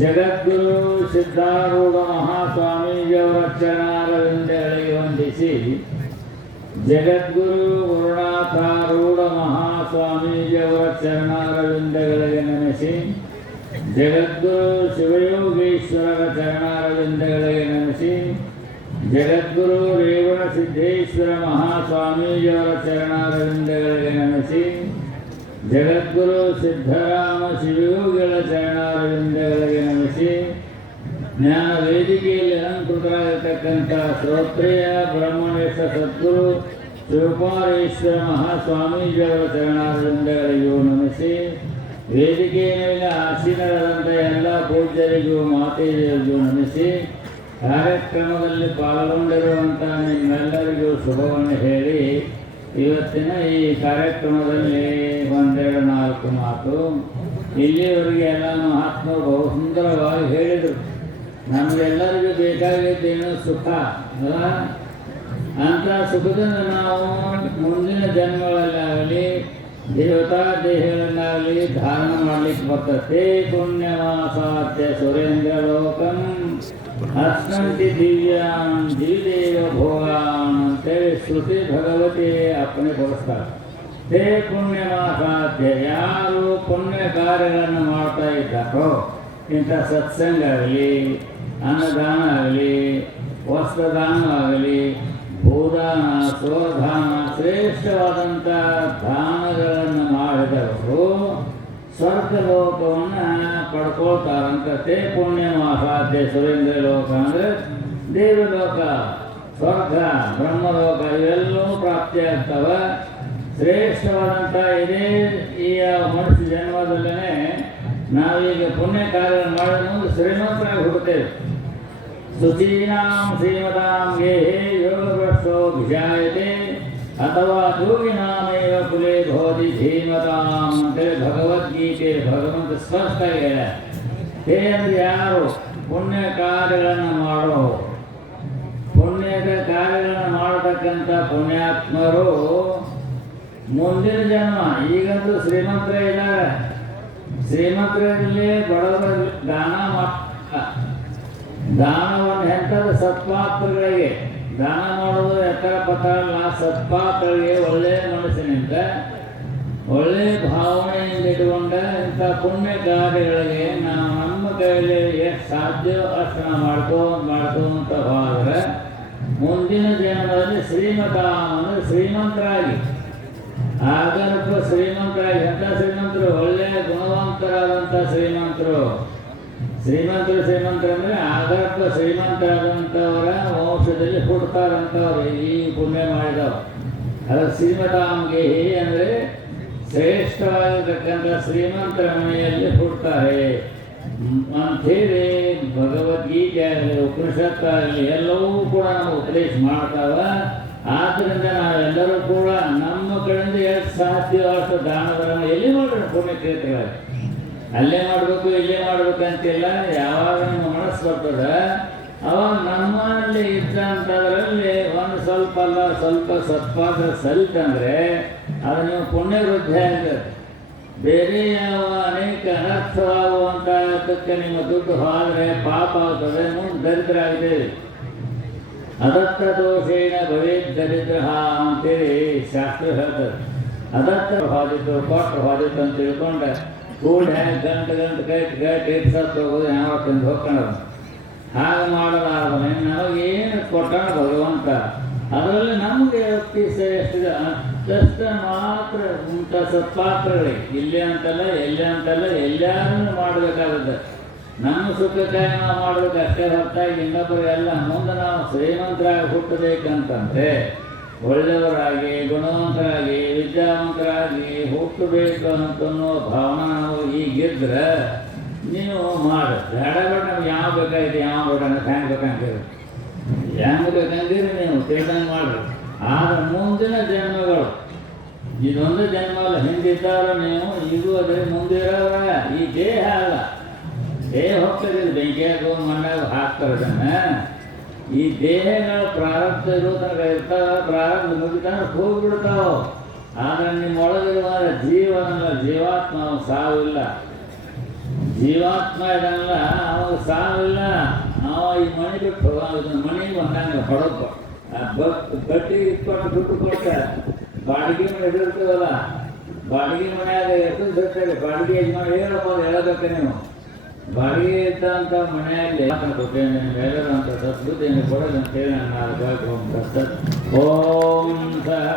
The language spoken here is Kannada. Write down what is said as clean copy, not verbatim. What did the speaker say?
ಜಗದ್ಗುರು ಸಿದ್ಧಾರೂಢ ಮಹಾಸ್ವಾಮೀಜಿಯವರ ಚರಣಾರವಿಂದಗಳಿಗೆ ವಂದಿಸಿ, ಜಗದ್ಗುರು ಗುರುನಾಥಾರೂಢ ಮಹಾಸ್ವಾಮೀಜಿಯವರ ಚರಣಾರವಿಂದಗಳಿಗೆ ನಮಿಸಿ, ಜಗದ್ಗುರು ಶಿವಯೋಗೀಶ್ವರರ ಚರಣಾರವಿಂದಗಳಿಗೆ ನಮಿಸಿ, ಜಗದ್ಗುರು ರೇವಣ ಸಿದ್ದೇಶ್ವರ ಮಹಾಸ್ವಾಮೀಜಿಯವರ ಚರಣಾರವಿಂದಗಳಿಗೆ ನಮಿಸಿ, ಜಗದ್ಗುರು ಸಿದ್ಧರಾಮ ಶಿವಯೋಗಿಗಳ ಚರಣಾರವಿಂದಗಳಿಗೆ ನಮಿಸಿ, ಜ್ಞಾನ ವೇದಿಕೆಯಲ್ಲಿ ಅಲಂಕೃತರಾಗಿರ್ತಕ್ಕಂಥ ಶ್ರೋತ್ರಿಯ ಬ್ರಹ್ಮನಿಷ್ಠ ಸದ್ಗುರು ಶಿವಕುಮಾರೇಶ್ವರ ಮಹಾಸ್ವಾಮೀಜಿಯವರ ಚರಣಾರವಿಂದಗಳಿಗೂ ನಮಿಸಿ, ವೇದಿಕೆಯ ಮೇಲೆ ಆಸೀನರಾದಂಥ ಎಲ್ಲ ಪೂಜ್ಯರಿಗೂ ಮಾತೆಯರಿಗೂ ನಮಿಸಿ, ಕಾರ್ಯಕ್ರಮದಲ್ಲಿ ಪಾಲ್ಗೊಂಡಿರುವಂಥ ನಿಮ್ಮೆಲ್ಲರಿಗೂ ಶುಭವನ್ನು ಹೇಳಿ, ಇವತ್ತಿನ ಈ ಕಾರ್ಯಕ್ರಮದಲ್ಲಿ ಒಂದೆರಡು ನಾಲ್ಕು ಮಾತು. ಇಲ್ಲಿವರೆಗೆ ಎಲ್ಲ ಮಹಾತ್ಮರು ಬಹು ಸುಂದರವಾಗಿ ಹೇಳಿದರು. ನಮಗೆಲ್ಲರಿಗೂ ಬೇಕಾಗಿದ್ದೇನು ಸುಖ ಅಲ್ಲ. ಅಂಥ ಸುಖದಿಂದ ನಾವು ಮುಂದಿನ ಜನ್ಮಗಳಲ್ಲಾಗಲಿ ದೇವತಾ ದೇಹಗಳನ್ನಾಗಲಿ ಧಾರಣ ಮಾಡಲಿಕ್ಕೆ ಬರ್ತದೆ. ಪುಣ್ಯವಾಸಾಧ್ಯ ಸುರೇಂದ್ರ ಲೋಕಂ ಅಸ್ನಂತಿ ದಿವ್ಯಾನ್ ದಿವ್ಯದೇವ ಭೋಗಾನ್ ಅಂತೇಳಿ ಶ್ರುತಿ ಭಗವತಿ ಅಪ್ಪಣೆ ಕೊಡಿಸ್ತಾರೆ. ಹೇ ಪುಣ್ಯವಾಸಾಧ್ಯ, ಯಾರು ಪುಣ್ಯ ಕಾರ್ಯಗಳನ್ನು ಮಾಡ್ತಾ ಇದ್ದಾರೋ, ಇಂಥ ಸತ್ಸಂಗ ಆಗಲಿ, ಅನ್ನದಾನ ಆಗಲಿ, ವಸ್ತ್ರದಾನ ಆಗಲಿ, ಭೂದಾನ, ಸ್ವದಾನ, ಶ್ರೇಷ್ಠವಾದಂಥ ದಾನಗಳನ್ನು ಮಾಡಿದವರು ಸ್ವರ್ಗಲೋಕವನ್ನು ಪಡ್ಕೊಳ್ತಾರಂತ. ತೇ ಪುಣ್ಯವಾಸಾಧ್ಯ ಸುರೇಂದ್ರ ಲೋಕ ಅಂದರೆ ದೇವಲೋಕ, ಸ್ವರ್ಗ, ಬ್ರಹ್ಮಲೋಕ ಇವೆಲ್ಲವೂ ಪ್ರಾಪ್ತಿಯಾಗ್ತವೆ. ಶ್ರೇಷ್ಠವಾದಂಥ ಇದೇ ಈ ಮನುಷ್ಯ ಜನ್ಮದಲ್ಲೇ ನಾವೀಗ ಪುಣ್ಯ ಕಾರ್ಯ ಮಾಡಿದ ಮುಂದೆ ಶ್ರೀಮಂತರಾಗಿ ಹುಡುತ್ತೇವೆ. ಶುಚೀನಾಂ ಶ್ರೀಮತಾಂ ಗೇಹೇ ಯೋಗಭ್ರಷ್ಟೋ ವಿಜಾಯತೆ ಅಥವಾ ಯೋಗಿನಾಮೇವ ಕುಲೇ ಭವತಿ ಧೀಮತಾಂ ಅಂತೇಳಿ ಭಗವದ್ಗೀತೆ ಭಗವಂತ ಸ್ಪಷ್ಟ ಹೇಳ. ಹೇ ಅಂದರೆ ಯಾರು ಪುಣ್ಯ ಕಾರ್ಯಗಳನ್ನು ಮಾಡೋ, ಪುಣ್ಯದ ಕಾರ್ಯಗಳನ್ನು ಮಾಡತಕ್ಕಂಥ ಪುಣ್ಯಾತ್ಮರು ಮುಂದಿನ ಜನ್ಮ, ಈಗಂತೂ ಶ್ರೀಮಂತರೇ ಇದ್ದಾರೆ, ಶ್ರೀಮಂತರಲ್ಲಿ ಬಡವರ ದಾನ ದಾನವನ್ನು ಎಂಥದ್ದು ಸತ್ಪಾತ್ರಗಳಿಗೆ ದಾನ ಮಾಡೋದು ಎತ್ತರ ಪತ್ರ ಸತ್ಪಾತ್ರಗಳಿಗೆ ಒಳ್ಳೆಯ ಮನಸ್ಸಿನಿಂದ ಒಳ್ಳೆಯ ಭಾವನೆಯಿಂದ ಇಟ್ಟುಕೊಂಡ ಇಂಥ ಪುಣ್ಯ ಕಾರ್ಯಗಳಿಗೆ ನಾವು ನಮ್ಮ ಕೈಯಲ್ಲಿ ಎಷ್ಟು ಸಾಧ್ಯ ಅಷ್ಟು ನಾವು ಮಾಡ್ಕೊಂತ ಹೋದರೆ ಮುಂದಿನ ಜನ್ಮದಲ್ಲಿ ಅಂದರೆ ಶ್ರೀಮಂತರಾಗಿ ಆಗರ್ಭ ಶ್ರೀಮಂತರಾಗಿ. ಎಂಥ ಶ್ರೀಮಂತರು? ಒಳ್ಳೆಯ ಗುಣವಂತರಾದಂಥ ಶ್ರೀಮಂತರು ಅಂದರೆ ಆಗರ್ಭ ಶ್ರೀಮಂತರಾದಂಥವರ ವಂಶದಲ್ಲಿ ಹುಡ್ತಾರಂಥವ್ರು ಈ ಪುಣ್ಯ ಮಾಡಿದವರು. ಅದು ಶ್ರೀಮತಾಂಗೆ ಅಂದರೆ ಶ್ರೇಷ್ಠವಾಗಿರ್ತಕ್ಕಂಥ ಶ್ರೀಮಂತರ ಮನೆಯಲ್ಲಿ ಹುಡ್ತಾರೆ ಅಂಥೇಳಿ ಭಗವದ್ಗೀತೆ ಆಗಲಿ ಉಪನಿಷತ್ತಾಗಲಿ ಎಲ್ಲವೂ ಕೂಡ ನಾವು ಉಪದೇಶ ಮಾಡ್ತಾವೆ. ಆದ್ದರಿಂದ ನಾವೆಲ್ಲರೂ ಕೂಡ ನಮ್ಮ ಕಡೆಯಿಂದ ಎಷ್ಟು ಸಾಧ್ಯ ಅಷ್ಟು ದಾನ ಧರ್ಮ ಎಲ್ಲಿ ಮಾಡೋಣ ಪುಣ್ಯಕ್ಷೇತ್ರಗಳಲ್ಲಿ ಅಲ್ಲೇ ಮಾಡಬೇಕು ಇಲ್ಲೇ ಮಾಡ್ಬೇಕಂತಿಲ್ಲ. ಯಾವಾಗ ನಮ್ಮ ಮನಸ್ಸು ಬರ್ತದೆ ಅವಾಗ ನಮ್ಮಲ್ಲಿ ಇದ್ದಂಥದ್ರಲ್ಲಿ ಒಂದು ಸ್ವಲ್ಪ ಅಲ್ಲ ಸ್ವಲ್ಪ ಸತ್ಪಾತ್ರ ಸಲ್ತಂದರೆ ಅದು ನೀವು ಪುಣ್ಯ ವೃದ್ಧಿ ಆಗ್ತದೆ. ಬೇರೆ ಯಾವ ಅನೇಕ ಅನರ್ಥವಾಗುವಂಥದ್ದಕ್ಕೆ ನಿಮ್ಮ ದುಡ್ಡು ಹೋದರೆ ಪಾಪ ಆಗ್ತದೆ, ಮುಂದೆ ದರಿದ್ರ ಆಗಿದ್ದೇವೆ. ಅದತ್ತ ದೋಷೇಣ ಭವೇದ್ ದರಿದ್ರ ಅಂತೇಳಿ ಶಾಸ್ತ್ರ ಹೇಳ್ತದೆ. ಅದತ್ತ ಹೋದಿತ್ತು ಕೊಟ್ಟು ಹೋದಿತ್ತು ಅಂತ ತಿಳ್ಕೊಂಡೆ ಕೂಡ ಗಂಟೆ ಗಂಟೆ ಇಡ್ಸತ್ತು ಹೋಗೋದು ಯಾವತ್ತಿಂದ ಹೋಗ್ಕೊಂಡು ಹಾಗೆ ಮಾಡಲಾರ್ದನೆ ನಮಗೇನು ಕೊಟ್ಟಾನ ಭಗವಂತ, ಅದರಲ್ಲಿ ನಮಗೆ ಎಷ್ಟಿದೆ ಅಷ್ಟು ಮಾತ್ರ ಇಂಥ ಸತ್ಪಾತ್ರಗಳಿಗೆ ಇಲ್ಲೇ ಅಂತಲ್ಲ ಎಲ್ಲೇ ಅಂತಲ್ಲ ಎಲ್ಲಾರು ಮಾಡಬೇಕಾಗುತ್ತೆ. ನಮ್ಮ ಸುಖಕ್ಕಾಗಿ ನಾವು ಮಾಡಬೇಕು ಅಷ್ಟೇ ಹೊರತಾಗಿ ಇನ್ನೊಬ್ಬರು ಎಲ್ಲ ಮುಂದೆ ನಾವು ಶ್ರೀಮಂತರಾಗಿ ಹುಟ್ಟಬೇಕಂತಂದರೆ ಒಳ್ಳೆಯವರಾಗಿ ಗುಣವಂತರಾಗಿ ವಿದ್ಯಾವಂತರಾಗಿ ಹುಟ್ಟಬೇಕು ಅಂತನ್ನೋ ಭಾವನೆ ನಾವು ಈಗಿದ್ರೆ ನೀವು ಮಾಡಿ ಬೇಡ ನಮ್ಗೆ ಯಾವ ಬೇಕಾಗಿದೆ ಯಾವ ಬೇಕಂದ್ರೆ ಹ್ಯಾಂಗೆ ಬೇಕಂತೀರಿ ಹೆಂಗೆ ಬೇಕಂತೀರಿ ನೀವು ತಿಳ್ದಂಗೆ ಮಾಡಿರಿ. ಆದರೆ ಮುಂದಿನ ಜನ್ಮಗಳು ಇದೊಂದು ಜನ್ಮ ಅಲ್ಲ, ಹಿಂದಿದ್ದಾರ ನೀವು ಇದು ಅದೇ ಮುಂದಿರೋರ ಈ ದೇಹ ಅಲ್ಲ. ದೇಹ ಹೋಗ್ತದೆ ಬೆಂಕಿಯಾಗ ಮಣ್ಣಾಗ ಹಾಕ್ತಾರೆ ಅದನ್ನು. ಈ ದೇಹಗಳ ಪ್ರಾರಬ್ಧ ಇರೋತನಕ ಇರ್ತಾವ, ಪ್ರಾರಬ್ಧ ಮುಗಿತಾನ ಹೋಗ್ಬಿಡ್ತಾವ. ಆದರೆ ನಿಮ್ಮೊಳಗಿರುವ ಜೀವನ ಜೀವಾತ್ಮ ಸಾವಿಲ್ಲ. ಜೀವಾತ್ಮ ಇರಲ್ಲ, ಅವಾಗ ಸಾವಿಲ್ಲ. ಅವ ಈ ಮನೆ ಬಿಟ್ಟು ಮನೆಗೆ ಬಂದಂಗೆ ಹೊಡೋದು ಕಟ್ಟಿ ಇಟ್ಕೊಂಡು ದುಡ್ಡು ಕೊಟ್ಟ ಬಾಡಿಗೆ ಮನೆ ಎದುರ್ತೀವಲ್ಲ, ಬಾಡಿಗೆ ಮನೆಯಾಗ ಎಷ್ಟು ಬರ್ತಾರೆ ಬಾಡಿಗೆ ಯಜಮಾನ ಏನಪ್ಪ ಅದು ಹೇಳಬೇಕು ನೀವು. ಬಾಡಿಗೆ ಇದ್ದಂಥ ಮನೆಯಲ್ಲಿ ಕೊಟ್ಟೇನೆ ಮೇಲಿರುವಂಥ ಸದ್ಬುದ್ಧಿಯನ್ನು ಕೊಡೋದು ಅಂತೇಳಿ ನಾನು 4 ರೂಪಾಯಿ ಓಂ ಸಹಾ